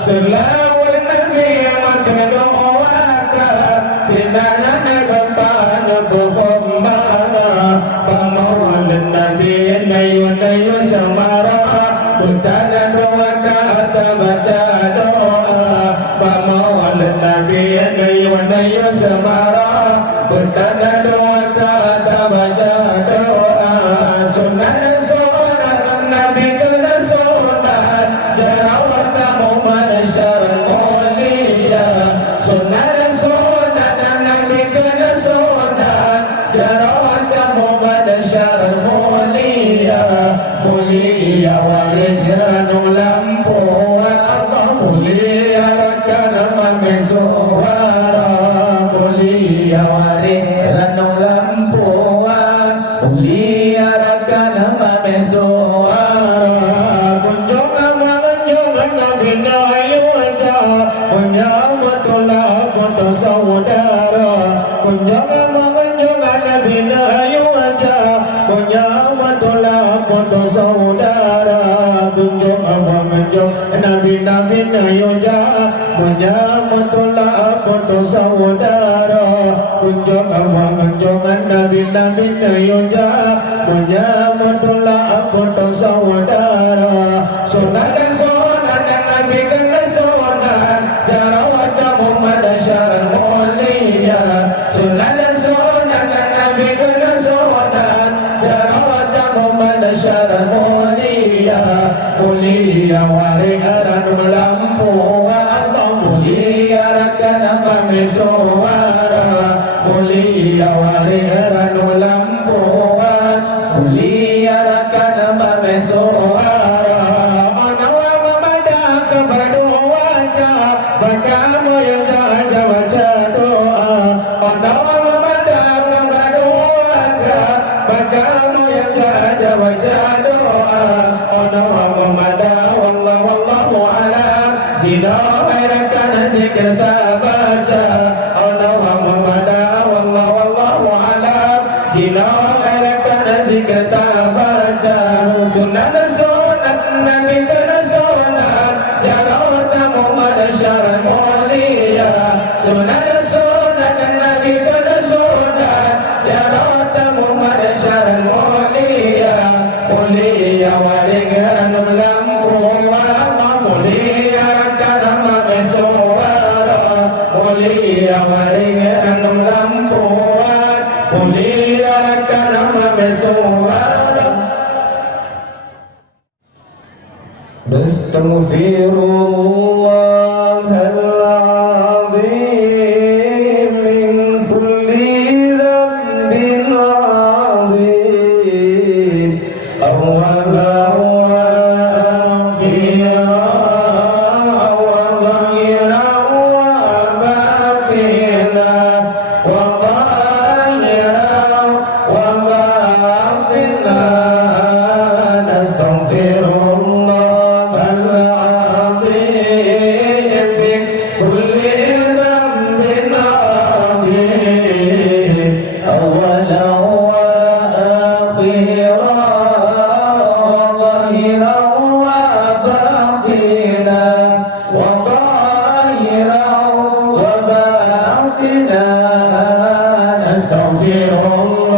Selalu Nabi Muhammad doa Sinana Buntana dua kata baca doa Bamawalan Nabi Nayu semara Buntana dua kata baca doa Sunan Nabi kena sunat Jarawat kamu masyar mulia Sunan Nabi kena sunat Jarawat kamu masyar mulia Mulia walihiranu lampu Allah mulia rakana mamisuara Mulia walihiranu lampu Mulia rakana mamisuara Kunjungan mengunjungan Nabi Nayu wajah Menyamatulah untuk saudara Kunjungan mengunjungan Nabi Nayu wajah Menyamatulah untuk saudara Kunjungan mengunjungan Nabi Nayu wajah Menyamatulah untuk saudara Kunjungan mengunjungan Nabi Nayu wajah Menyamatulah untuk saudara Sunat dan Nabi kena sunat Jarawat kamu masyar mulia Sunat dan Nabi kena sunat Jarawat kamu masyar mulia Mulia wariharan lampu Allah mulia rakana kami suara Mulia wariharan lampu Mulia rakana kami suara Bagamu yang jaga baca doa Ondawa memandang kebaduannya Bagamu yang jaga baca doa Ondawa memandang Wallahu alam Jika mereka zikir tak baca Ondawa memandang Wallahu alam Jika mereka zikir tak baca Sunat Nabi kena sunat Jarawat kamu masyar mulia Sunat Nabi kena sunat Jarawat kamu masyar mulia Mulia wariharan lampu Allah mulia rakana mamisuara Mulia wariharan lampu Mulia rakana mamisuara Astaghfirullahaladzim min kulli dhanbin azim awwalan wa akhiran wa zahiran wa batinan wa zahiran wa batinan astaghfirullah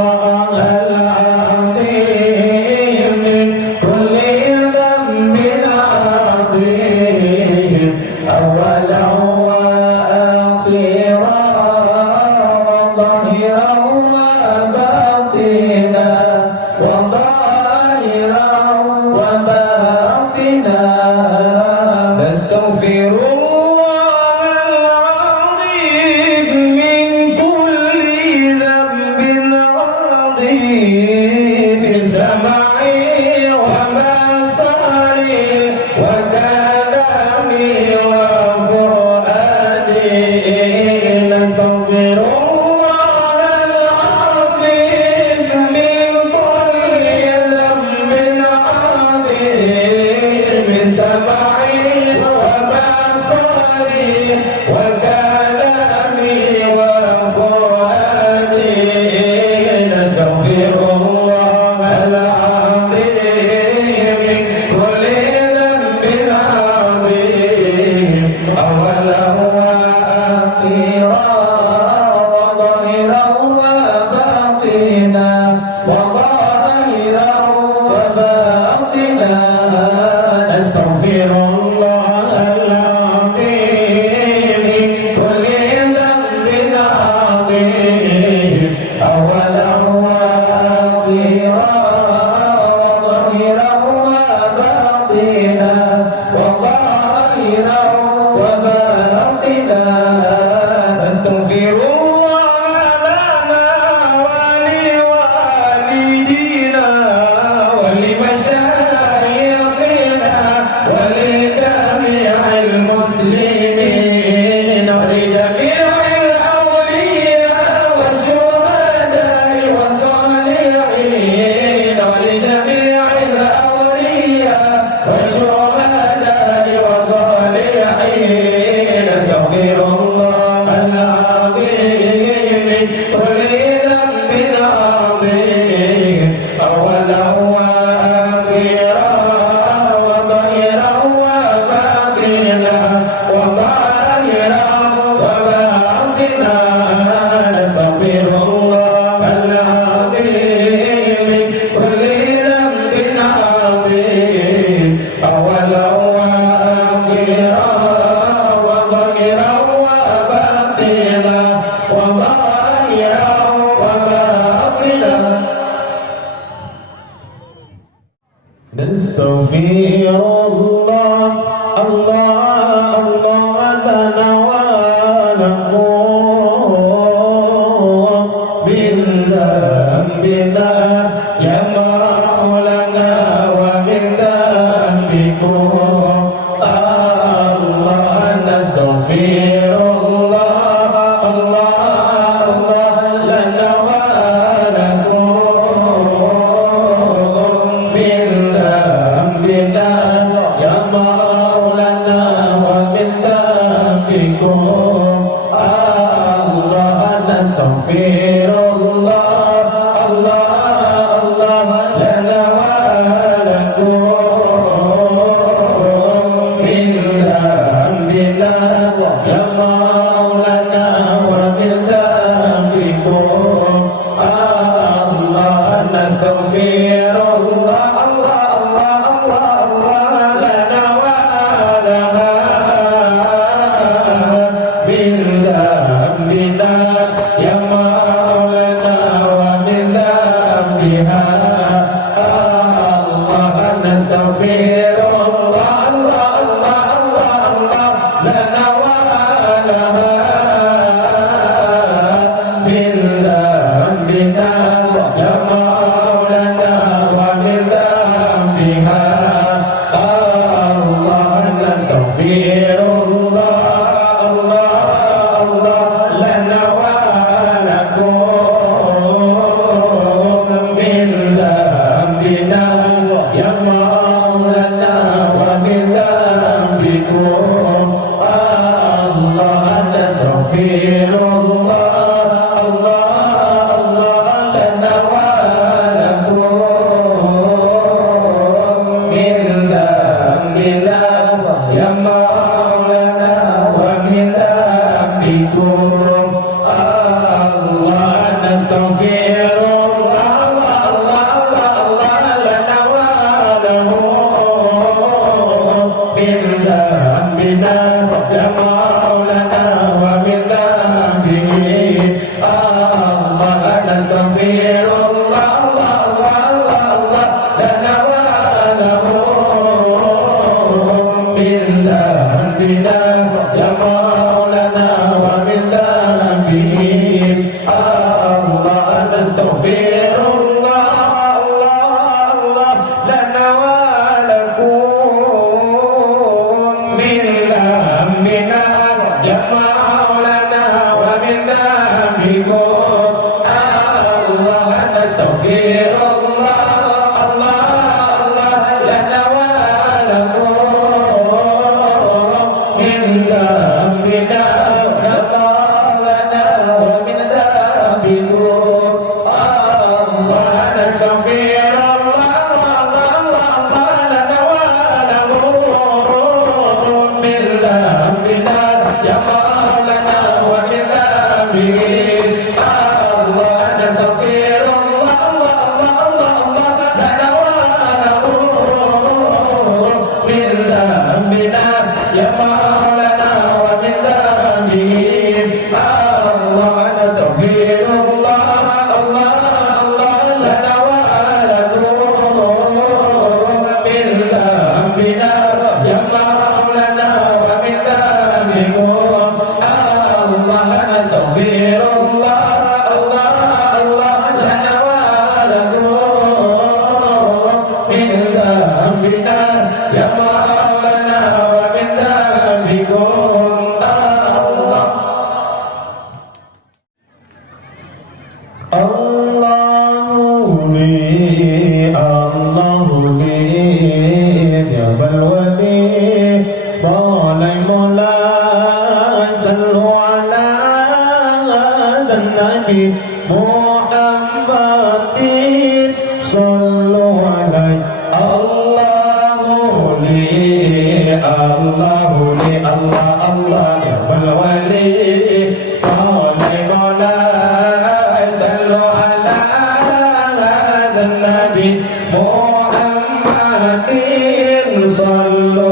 Muhammadin sallallahu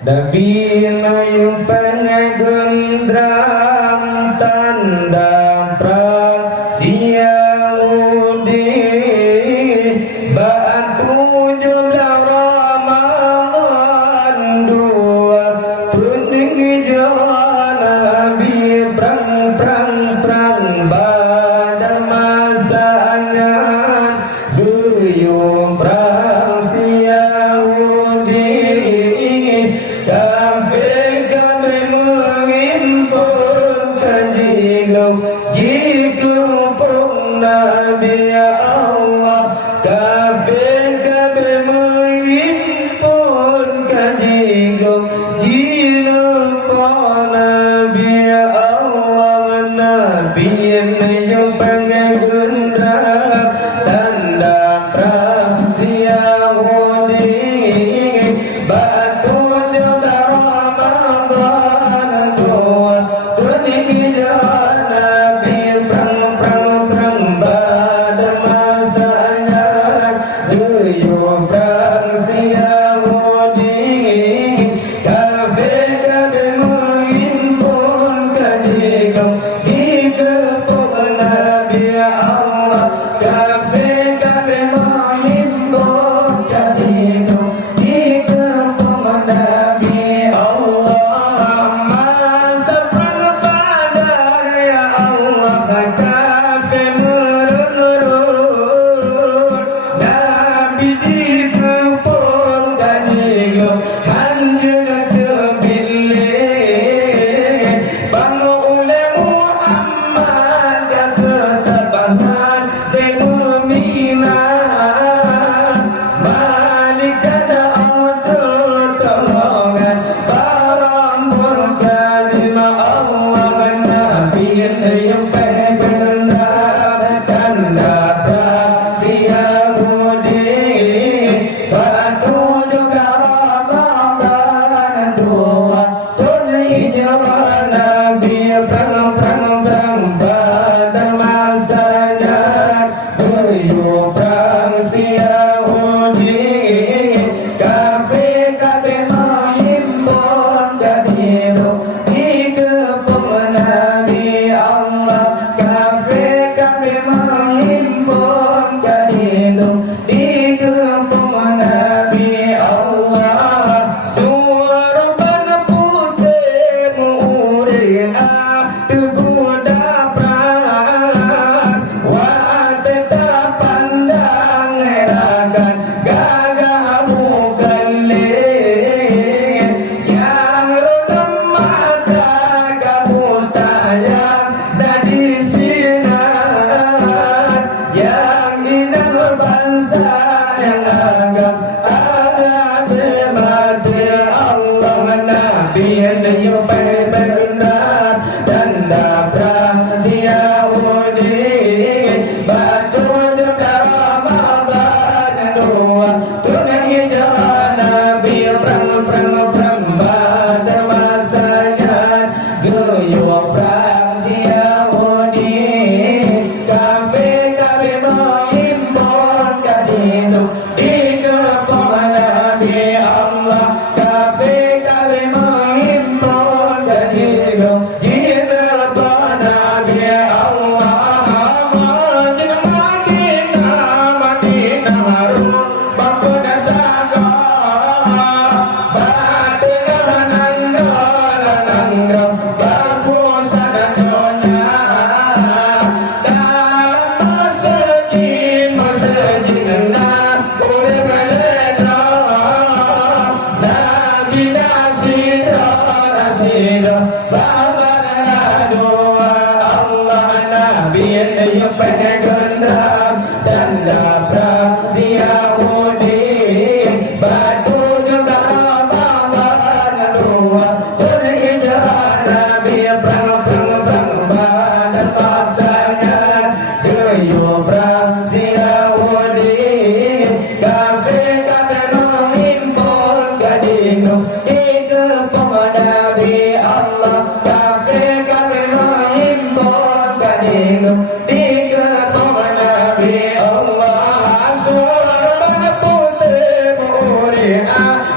Nabi yang pengendram tanda prasiaudi bantu jumlah Ramadan dua tuning jalan Nabi perang pada masanya guyung perang Yahudi kami mengimpun kajilau jika pun Nabi Allah kami mengimpun kajilau jika pun Nabi Allah Nabi yang pengendara tanda prasiaudi batu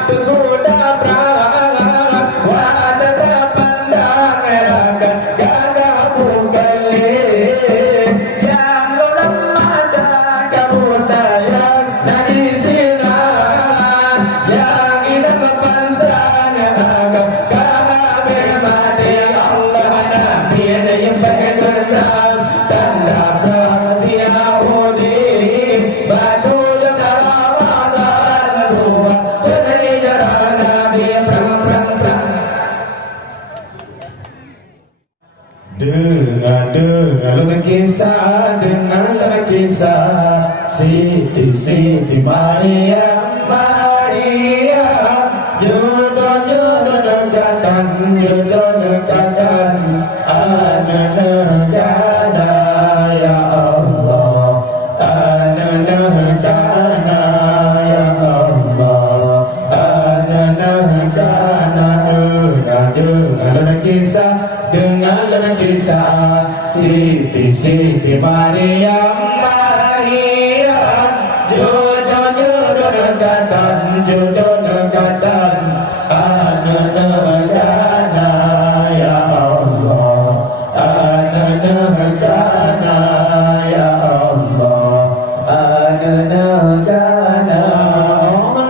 Tergoda Siti Maryam Maryam jodoh dekatan anak jana ya Allah anak jana ya Allah anak jana dengan kisah Siti Maryam Maryam jodoh dekatan anak jana ya Allah anak jana ya Allah anak jana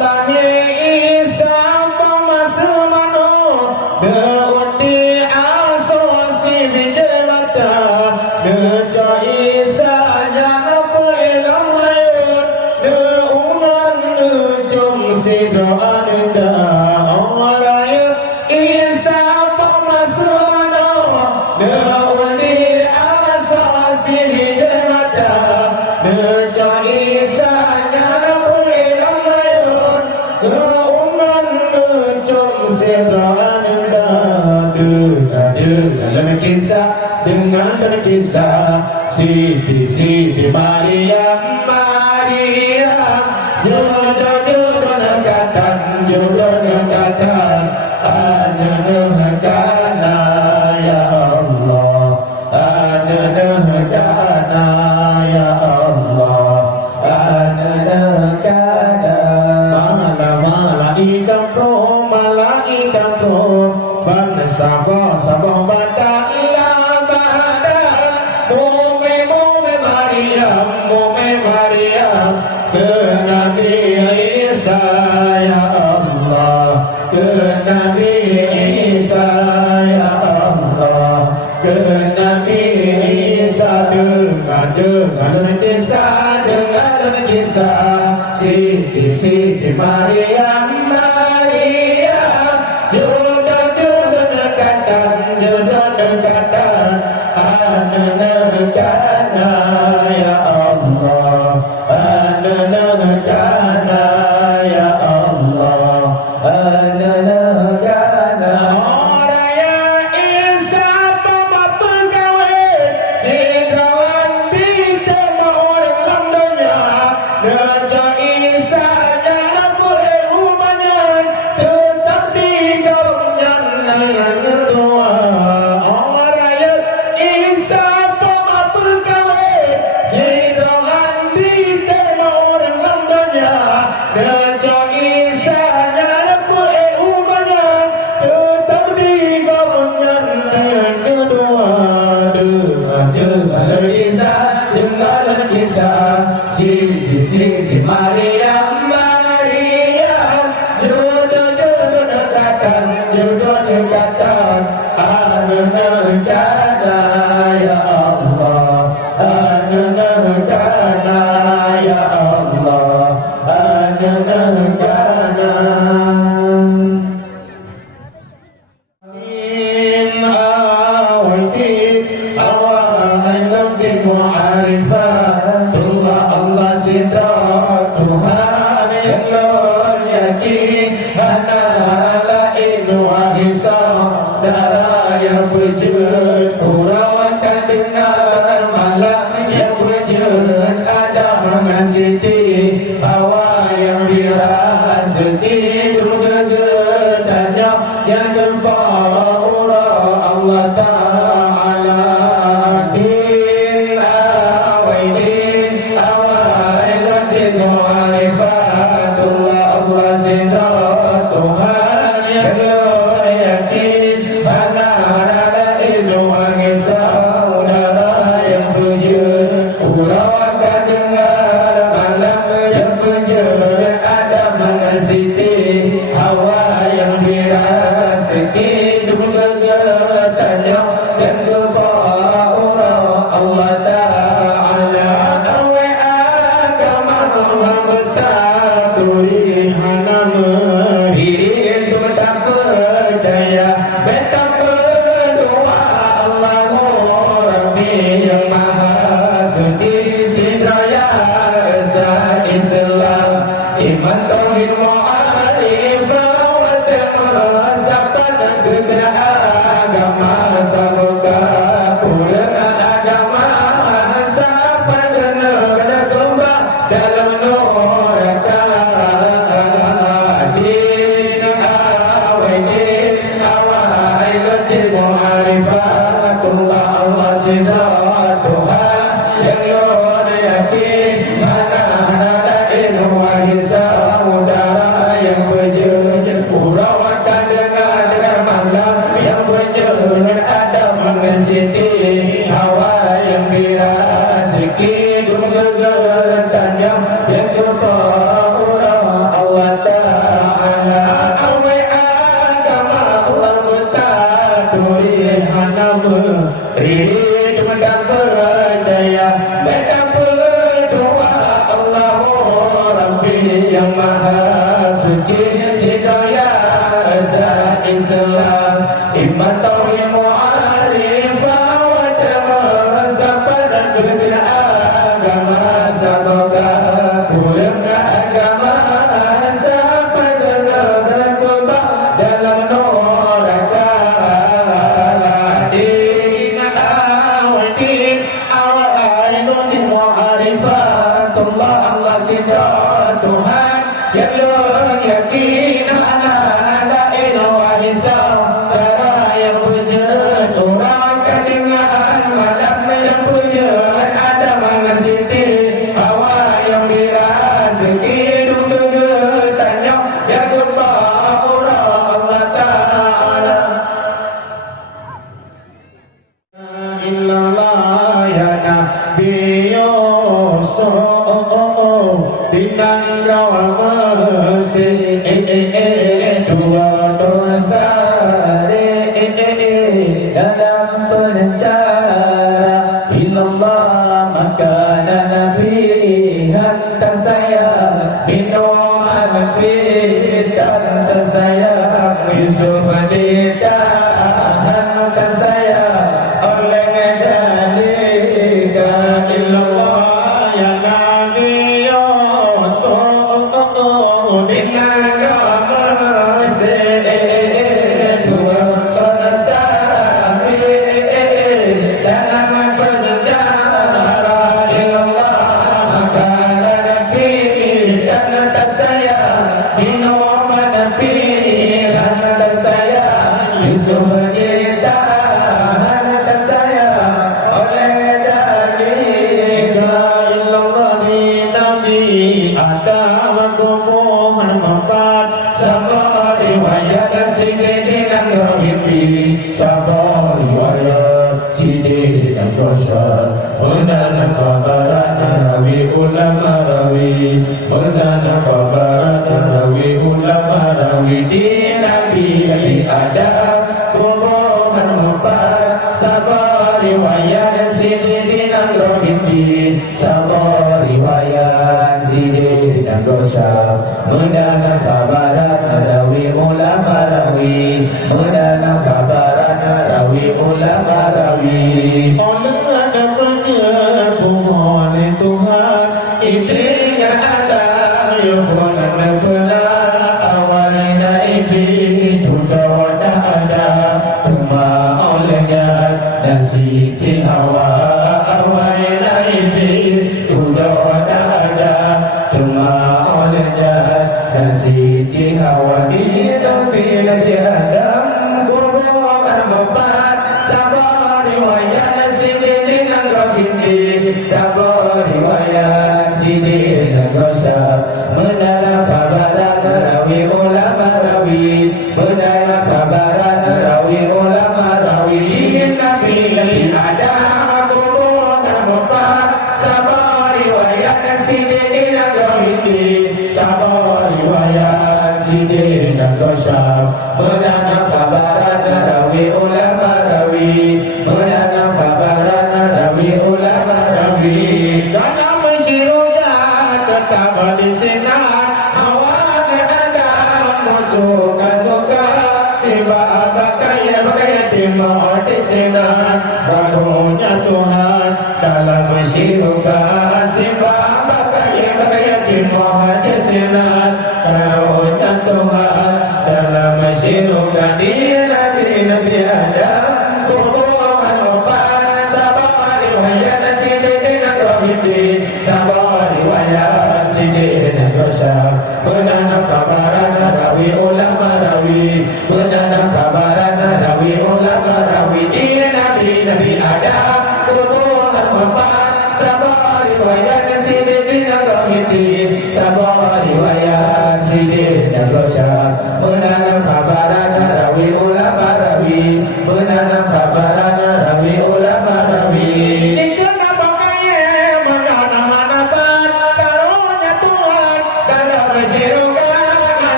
lahir Isa pamasmano de asasi bijmata de Isa jana pelam mayut de uman de jom sidroanida oraya Isa pamasmano de asasi bijmata de Isa jana pelam mayut de uman de jom sidroanida dengan kisah Siti Maryam Maryam jodoh dekatan anak jana ya Allah anak jana ya Allah anak jana malaikat roh bana sabah batalla badan mume Maryam ke Nabi Isa ya Allah ke Nabi Isa ya Allah ke Nabi Isa dengan kisah Siti Maryam Maryam jodoh dekatan anak jana ya Allah anak jana ya Allah anak jana oraya Isa bapa pegawai sidrawan ditema orang lamdonya Raja Isa jana boleh rumahnya tetapi kaumnya doa oraya Isa bapa pegawai sidrawan ditema orang lamdonya Raja Isa jana boleh rumahnya tetapi kaumnya doa dengan kisah Siti Maryam Maryam jodoh dekatan anak jana ya Allah anak jana ya Allah anak jana Allah sidra Tuhan yang luar yakin hana lain wahisa darah yang berjud urawakan dengan malam yang berjud ada mengasiti hawa yang dirasati duga gedanya yang gempa urah Allah Ta'ala din awaidin awailan din warifatullah Allah sidra Tuhan yang luar yakin hana lain wahisa darah yang berjud urawakan dengan malam yang berjud ada mengasiti hawa yang dirasati dua dosa dalam penjara. Bila Allah maka Nabi hantar saya minum api dan saya Yusuf ditahan maka saya oleh dalika illallah ya Nabi Yusuf dinaga masih dua dosa dalam penjara. Illallah maka Nabi dan saya minum api dan saya Yusuf ditahan saya oleh dalika illallah di Nabi ada makubuhan mempat sama riwayat sini dan rahibi sama riwayat sini dan dosa undana kabaran rawi ulama rawi undana kabaran rawi ulama rawi di Nabi ada kubuhan mempat sama riwayat sini dan rahibi sama riwayat sini dan dosa undana kabaran rawi ulama rawi undana kabaran rawi ulama rawi. Oleh ada penjahat oleh Tuhan iblisnya ada yuhunan benar awalnya iblis sudah ada cuma olehnya dan Siti Hawa awalnya iblis sudah ada cuma olehnya dan Siti Hawa hidup bila Adam kuburan mempat sabar riwayat sini dan rohini sabar riwayat sini dan rosa menara kabaran rawi ulama rawi menara kabaran rawi ulama rawi Nabi ada kuburan mempat sabar riwayat sini dan rohini sabar riwayat sini dan rosa menara kabaran rawi ulama rawi menara kabaran rawi ulama rawi dalam syurga tetap disinar awal ada suka-suka sebab bakaya timur disinar barunya Tuhan dalam syurga sebab bakaya timur disinar barunya Tuhan dalam syurga di Nabi Adam kubuhan mempat sabar riwayat sini dan rohini sabar riwayat sini dan dosa menana kabaran rawi ulama rawi menana kabaran rawi ulama rawi di Nabi Adam kubuhan mempat sabar riwayat